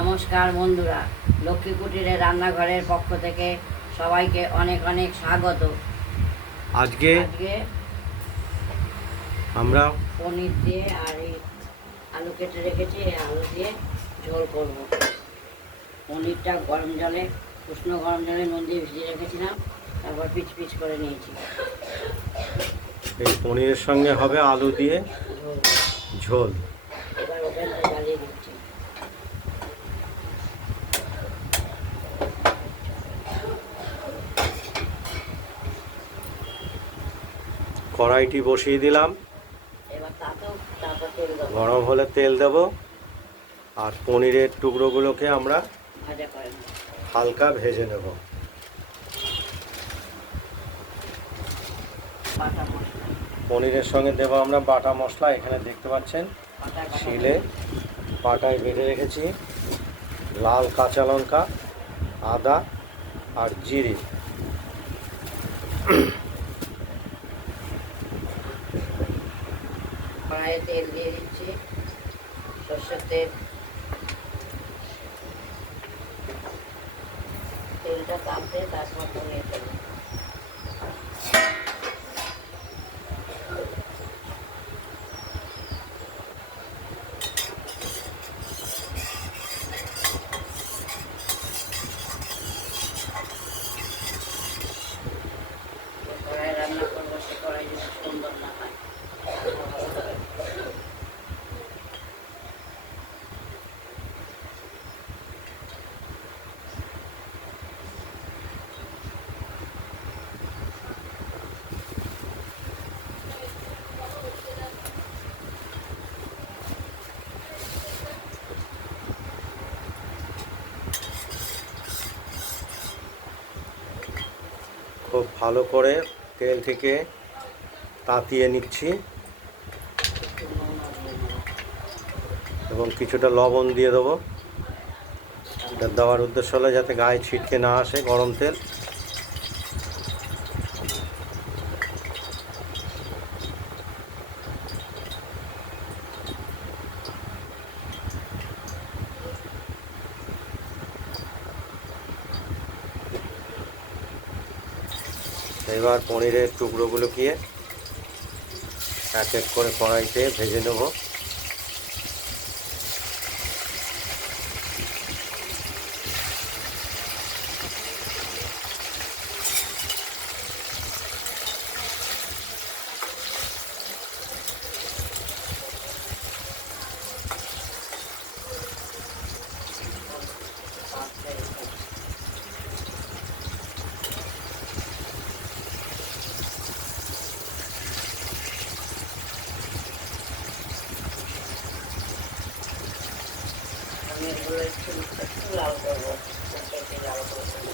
নমস্কার বন্ধুরা, লক্ষ্মী কুটিরের রান্নাঘরের পক্ষ থেকে সবাইকে অনেক অনেক স্বাগত। আজকে আজকে আমরা পনির দিয়ে আর এই আলু কেটে রেখেছি, এই আলু দিয়ে ঝোল করব। পনিরটা উষ্ণ গরম জলে নুন দিয়ে ভিজিয়ে রেখেছিলাম, তারপর পিচ পিচ করে নিয়েছি। এই পনিরের সঙ্গে হবে আলু দিয়ে ঝোল ঝোল। এবার ওভেনটা জ্বালিয়ে দিচ্ছি। কড়াইটি বসিয়ে দিলাম, এবার তারপর তেল দেবো, গরম হলে তেল দেব। আর পনিরের টুকরোগুলোকে আমরা ভাজা করে নেব। হালকা ভেজে নেব। বাটা মশলা, পনিরের সঙ্গে দেবো আমরা বাটা মশলা। এখানে দেখতে পাচ্ছেন শিলে পাটায় বেটে রেখেছি লাল কাঁচা লঙ্কা, আদা আর জিরে। কড়াইয়ে তেল দিয়ে দিচ্ছি, সর্ষের তেল। তেলটা তাপতে তারপর পনির দেবো। কড়াই রান্না করবো, সে কড়াই যদি সুন্দর না হয় ভালো হবে। খুব ভালো করে তেল থেকে তাতিয়ে নিচ্ছি একটু নুনও দিয়ে দেবো। এবং কিছুটা লবণ দিয়ে দেবো। এটা দেওয়ার উদ্দেশ্য হলো যাতে গায়ে ছিটকে না আসে গরম তেল। এবার পনিরের টুকরোগুলোকে এক এক করে কড়াইতে ভেজে নেব। আমি এগুলো একটু লাল করবো, একটু লাল করবো।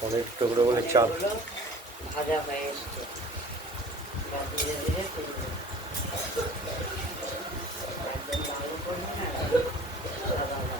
পনির টুকরোগুলো চাপ এগুলো ভাজা হয়ে এসছে, এবার ধীরে ধীরে তুলবে। একদম ভালো করবে না, সাদা ভাজা।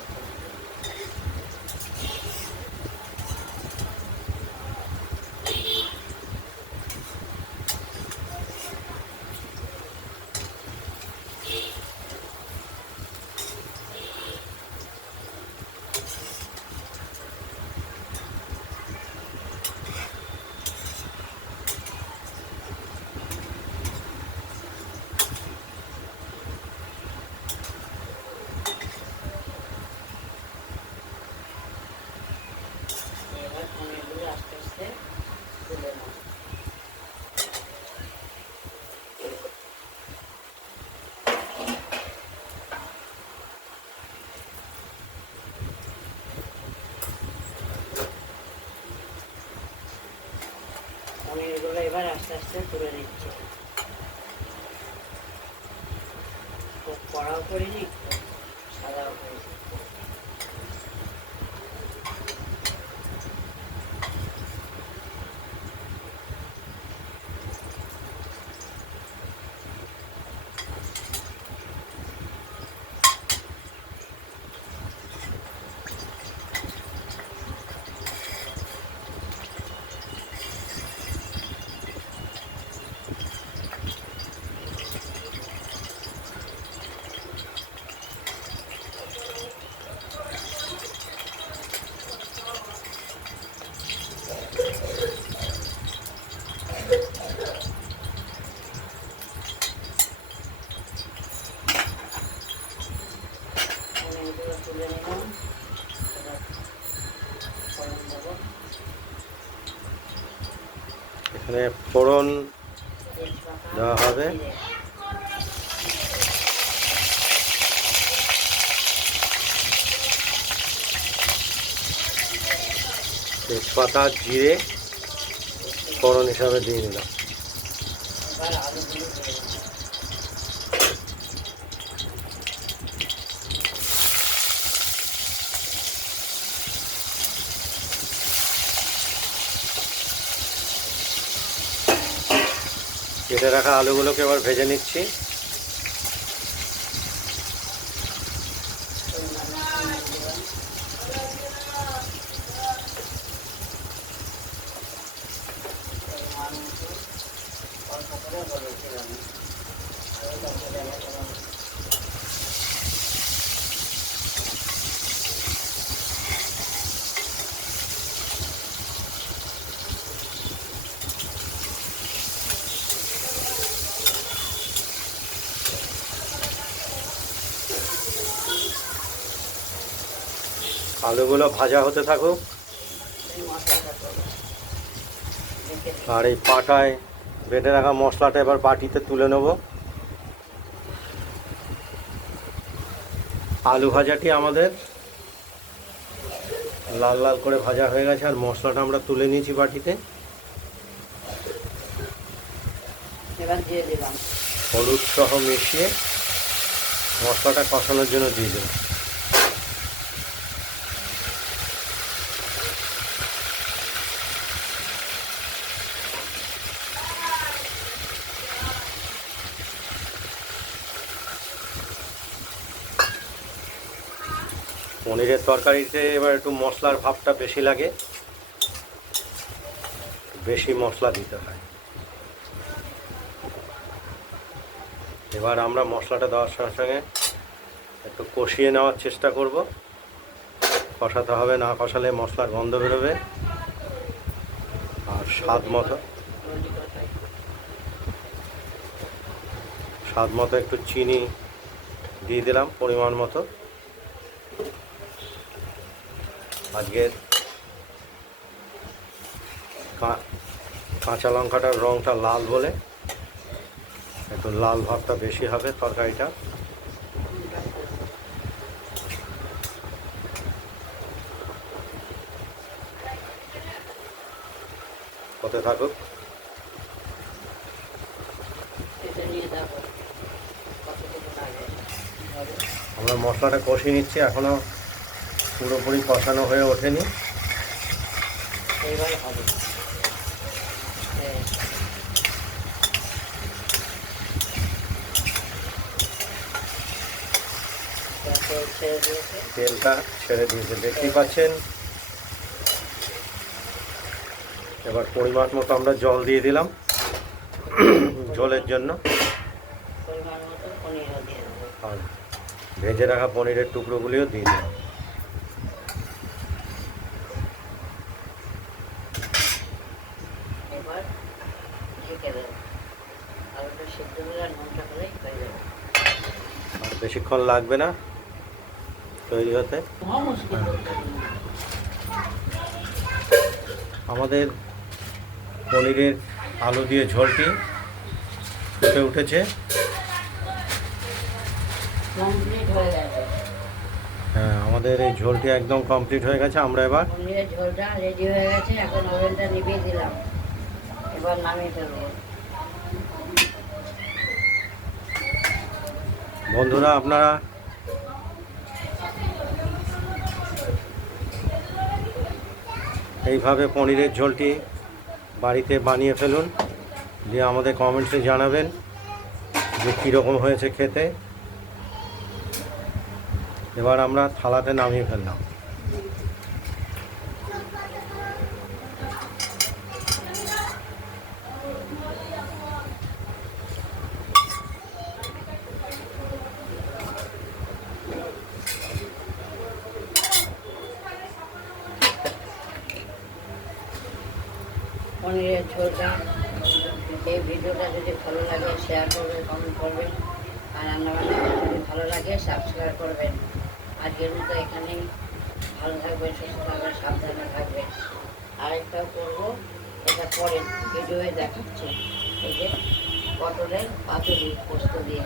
পনিরগুলো এবার আস্তে আস্তে তুলে নিচ্ছি। খুব কড়াও করিনি, খুব সাদাও করিনি। পনিরগুলো তুলে নিলাম, এবার ফোড়ন দেবো। এখানে ফোড়ন তেজপাতা, দেওয়া হবে। জিরে। তেজপাতা জিরে ফোড়ন হিসাবে দিয়ে দিলাম। এবার আলুগুলো দিয়ে দেবো। কেটে রাখা আলুগুলোকে এবার ভেজে নিচ্ছি। আলুগুলো ভাজা হতে থাকুক, আর এই পাটায় বেটে রাখা মশলাটা এবার বাটিতে তুলে নেব। আলু ভাজাটি আমাদের লাল লাল করে ভাজা হয়ে গেছে, আর মশলাটা আমরা তুলে নিয়েছি বাটিতে। এবার দিয়ে দিলাম হলুদ সহ মিশিয়ে মশলাটা কষানোর জন্য দিয়ে দেব। পনিরের তরকারিতে এবার একটু মশলার ভাবটা বেশি লাগে, বেশি মশলা দিতে হয়। এবার আমরা মশলাটা দেওয়ার সঙ্গে সঙ্গে একটু কষিয়ে নেওয়ার চেষ্টা করব। কষাতে হবে, না কষালে মশলার গন্ধ বেরোবে। আর স্বাদ মতো একটু চিনি দিয়ে দিলাম পরিমাণ মতো। আজকের কাঁচা লঙ্কাটার রঙটা লাল বলে একটু লাল ভাবটা বেশি হবে তরকারিটা। হতে থাকুক। আমরা মশলাটা কষিয়ে নিচ্ছি, এখনো পুরোপুরি কষানো হয়ে ওঠেনি। এইবার হবে তেলটা ছেড়ে দিয়েছে, দেখতেই পাচ্ছেন। এবার পরিমাণ মতো আমরা জল দিয়ে দিলাম ঝোলের জন্য। আর ভেজে রাখা পনিরের টুকরোগুলিও দিয়ে দিলাম। এবার ঢেকে দেবো, আলুটা সিদ্ধ হলে আর নুনটা হলেই হয়ে যাবে। আর বেশিক্ষণ লাগবে না তৈরি হতে। আমাদের পনিরের আলু দিয়ে ঝোলটি ফুটে উঠেছে। হ্যাঁ, আমাদের এই ঝোলটি একদম কমপ্লিট হয়ে গেছে। আমরা এবার পনিরের ঝোলটা রেডি হয়ে গেছে, এখন ওভেনটা নিভিয়ে দিলাম। এবার নামিয়ে ফেলবো। বন্ধুরা, আপনারা এইভাবে পনিরের ঝোলটি বাড়িতে বানিয়ে ফেলুন, দিয়ে আমাদের কমেন্টসে জানাবেন যে কীরকম হয়েছে খেতে। এবার আমরা থালাতে নামিয়ে ফেললাম। পনিরের ঝোলটা, এই ভিডিওটা যদি ভালো লাগে শেয়ার করবেন, কমেন্ট করবেন, আর রান্নাবান্না যদি ভালো লাগে সাবস্ক্রাইব করবেন। আজকের মতো এখানেই, ভালো থাকবেন, সুস্থ থাকবেন, সাবধানে থাকবেন। আরেকটাও করবো, এটা পরে ভিডিওয়ে দেখাচ্ছি। এই যে পটলের পাতুরি পোস্ত দিয়ে,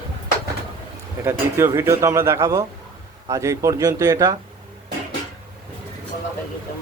এটা দ্বিতীয় ভিডিওতে আমরা দেখাবো। আজ এই পর্যন্ত। এটা তোমাকে দিতাম।